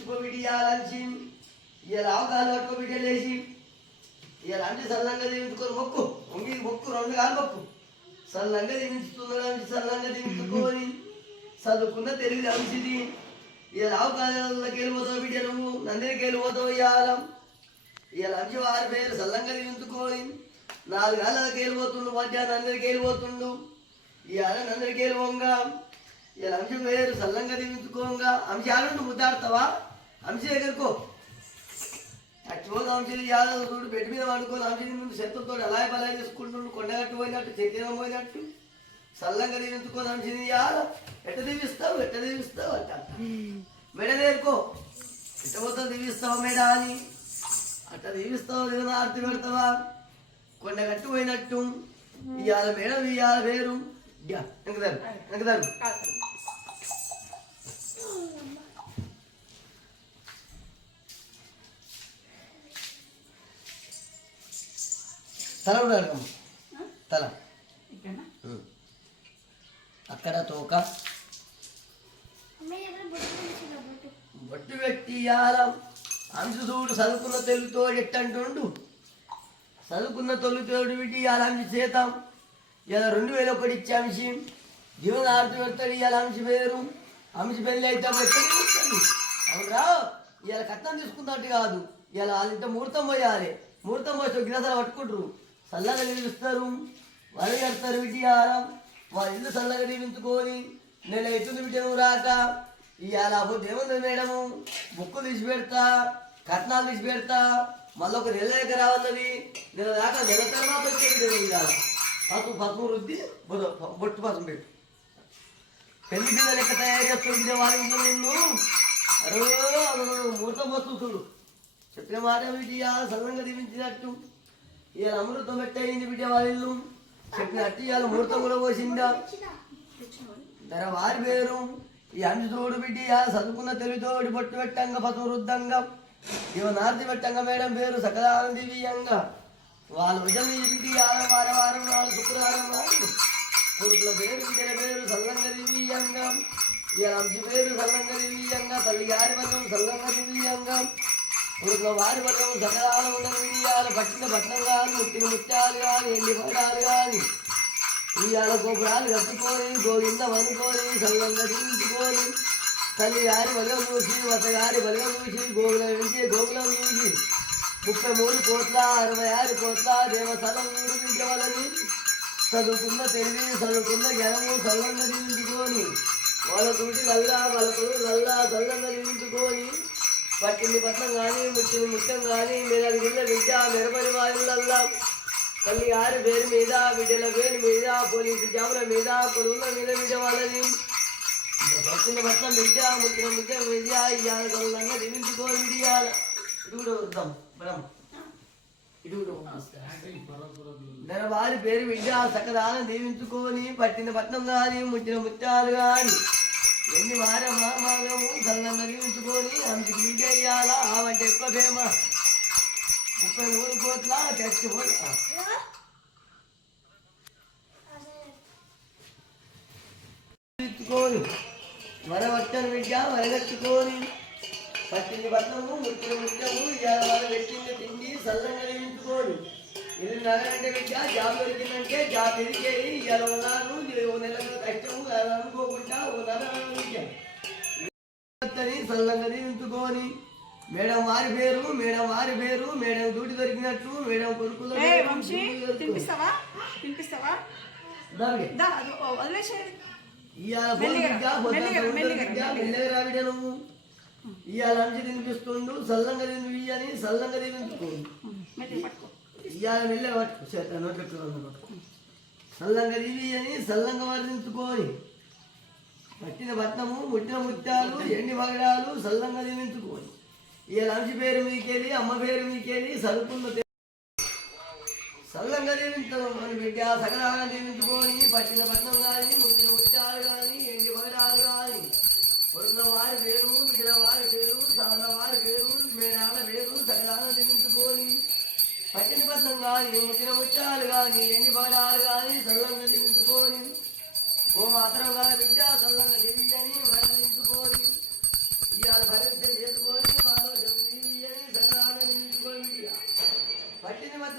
దీవించుకోబిడియాలని ఇలా అవకాలు పట్టుకోబిడ్డలేసి ఇలా అంటే సల్లంగా దీవించుకొని మొక్కు ఉంగి మొక్కు 2 కాలు మొక్కు సల్లంగా దీవించుతున్నాడు సల్లంగా దీవించుకొని చదువుకున్న తెలుగు అంశది ఇలా అవకాశాలకి వెళ్ళిపోతావు బిడ్డ నువ్వు నందికి వెళ్ళిపోతావు ఇవాళం ఇలా అంశ వారి పేరు సల్లంగా దీవించుకొని 4 కాళ్ళకి వెళ్ళిపోతుండు మధ్యాహ్నం అందరికి వెళ్ళిపోతుండు ఇవాళ నందరికి వెళ్ళిపోంగా ఇలా అంశ పేరు సల్లంగా దీవించుకోగా అంశ ఆడు ముద్దాడుతావా అంశ దగ్గరకో అచ్చోదు అంశది యాదవ్ చూడు బెడ్ మీద పడుకోదు అంశది ముందు శత్రుతో అలాగే బలాయి చేసుకుంటుండు కొండగట్టు పోయినట్టు చక్కెరం పోయినట్టు సల్లంగా దీవించుకోదు అంశది యాదవ్ ఎట్ట దీవిస్తావు అంట మెడ నేర్కో ఎట్ట పోతావు దీవిస్తావా మెడ అని అట్ట దీవిస్తావు దేవుని ఆర్తి పెడతావా కొండగట్టు పోయినట్టు ఇవాళ మేడం ఇవాళ వేరు వెనకదారు తల కూడా తల అక్కడ తోక బొట్టు పెట్టి ఇవాళ అంశుడు చదువుకున్న తెలుగుతోడు ఎట్టంటుండు చదువుకున్న తొలుతోడు పెట్టి ఇవాళ అంశ చేతాం ఇలా 2001 ఇచ్చే అంశి జీవన ఆర్తి పెడతాడు ఇవాళ అంశ పేరు అంశ పెళ్ళి అయితే అవునరా ఇవాళ కట్నం తీసుకున్నట్టు కాదు ఇలా వాళ్ళంత ముహూర్తం పోయాలి ముహూర్తం పోయి గిరసాలు పట్టుకుంటారు చల్లగా నిలుస్తారు వాళ్ళు కడతారు విజయాలం వాళ్ళ ఇల్లు చల్లగా నిలుచుకొని నెల ఎత్తుంది విజయం రాక ఇవాళ దేవుంది మేడము బుక్కు తీసి పెడతా కట్నాలు తీసి పెడతా మళ్ళీ ఒక నెల దగ్గర రావన్నది నెల దాకా నెల తర్వాత వచ్చేది ఇవాళ పసుపు రుద్ది బొట్టు పసుపు పెట్టు పెళ్లి పిల్లలు లెక్క తయారు చేస్తుంది వాళ్ళ ఇంట్లో నిన్ను ముహూర్తం వస్తుంది చెప్పిన మాట విజయాలు సల్లంగా దీవించినట్టు ఇవాళ అమృతం పెట్టయింది బిడ్డ వాళ్ళు చెప్పినట్టు ఇవాళ ముహూర్తం కూడా పోసిందా ధర వారి పేరు ఈ అంజుతోడు బిడ్డ చదువుకున్న తెలుగుతోడు బొట్టు పెట్టంగా పసుపు రుద్దంగా ఇవ నార్తి పెట్టంగా మేడం పేరు సకలానంద దివ్యంగా వాళ్ళ విజయం బిడ్డి వారం వాళ్ళు శుక్రవారం వాళ్ళు కొడుకుల పేరు బిడ్డల పేరు సల్లంగా దివ్యంగా ఇవాళ అంశ పేరు సల్లంగా దివ్యంగా తల్లి గారి వర్గం సల్లంగా దివ్యంగా కొడుకుల వారి వర్గం సకలాల ఉండలు ఇయ్యాలి పట్టిన పట్నం కానీ ముట్టిన ముత్యాలు కానీ ఎండి పడాలు కానీ ఇయ్యాల గోపురాలు కట్టుకొని గోవింద అనుకొని సల్లంగా దించుకొని తల్లి గారి బలగం చూసి వతగారి బలగం చూసి గోగులం నుంచి గోగులం చూసి 33 కోట్ల 66 కోట్ల దేవస్థలం విద్యవలని చదువుకున్న తెలివి చదువుకున్న జ్ఞానము సల్లంగా దించుకొని వాళ్ళ తోటి నల్లా వాళ్ళ కొడుకు నల్లా సల్లంగా దించుకొని పట్టింది పట్నం కానీ ముట్టింది ముట్టం కానీ మీరు గిల్ల విద్య మెరపని వాళ్ళల్లా తల్లి గారి పేరు మీద బిడ్డల పేరు మీద పోలీసు జాముల మీద కొడుకుల మీద బిడ్డ వాళ్ళని పట్టిన పట్నం విద్య ముట్టిన ముట్టం విద్య ఇవాళ సల్లంగా దించుకొని ఇవాళ ఇటు వద్దాం మేడం ఇటు వారి పేరు విద్య సకదాలను దీవించుకొని పట్టిన పట్నం కానీ ముట్టిన ముత్యాలు కానీ ఎన్ని మాగము సల్లంగా దీవించుకొని అంతకు విద్య ఇయ్యాలా ఆవంటే ఎక్కువ ఫేమస్ 33 కోట్ల చచ్చిపోయి వరవట్టను విద్య వరగట్టుకొని పట్టింది పట్నము ముట్టిన ముట్టము ఇవాళ వాళ్ళు పెట్టింది తిండి సల్లంగా దీవించుకొని ఇది నగరంటే విద్య జాబ్ దొరికిందంటే జాబ్ ఎదిగేది ఇవాళ ఉన్నాను ఓ నెలకు కష్టము అనుకోకుండా ఓ నెల విద్య సల్లంగా దీవించుకొని మేడం వారి పేరు మేడం డ్యూటీ దొరికినట్టు మేడం కొడుకులు రావిడను ఇవాళ అంచి తినిపిస్తుండు సల్లంగా తిని అని సల్లంగా దీవించుకోండి ఇవాళ మెల్లగా పట్టుకో సల్లంగా దివి అని సల్లంగా వర్ధించుకొని పట్టిన పట్నము ముట్టిన ముత్యాలు ఎండి మగడాలు సల్లంగా దీవించుకొని ఇవాళ అంశ పేరు మీకేది అమ్మ పేరు మీకేది చదువుకున్న సల్లంగా దీవించడం మన బిడ్డ సకలాగా దీవించుకొని పట్టిన పట్నం కానీ ముట్టిన ముత్యాలు కానీ ఎండి మగడాలు కానీ కొడుకుల వారి పేరు బిడ్డల వారి పేరు సవరణ వారి పేరు మేడాల పేరు సకలాగా దీవించుకొని పట్టిన పట్నం కానీ ముట్టిన ముత్యాలు కానీ ఎండి మగడాలు కానీ సల్లంగా దీవించుకొని ఓ మాత్రం గల బిడ్డ సల్లంగా దివి అని వర్ణించుకొని ఇవాళ భరించం చేసుకొని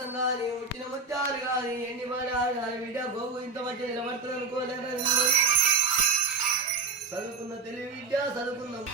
బంగారం కానీ ముట్టిన ముత్యాలు కానీ ఎన్ని పడాలి కానీ బిడ్డ గోగు ఇంత మధ్య నిలబడుతుంది అనుకోలేదు. చదువుకున్న తెలివి విద్య చదువుకున్నాం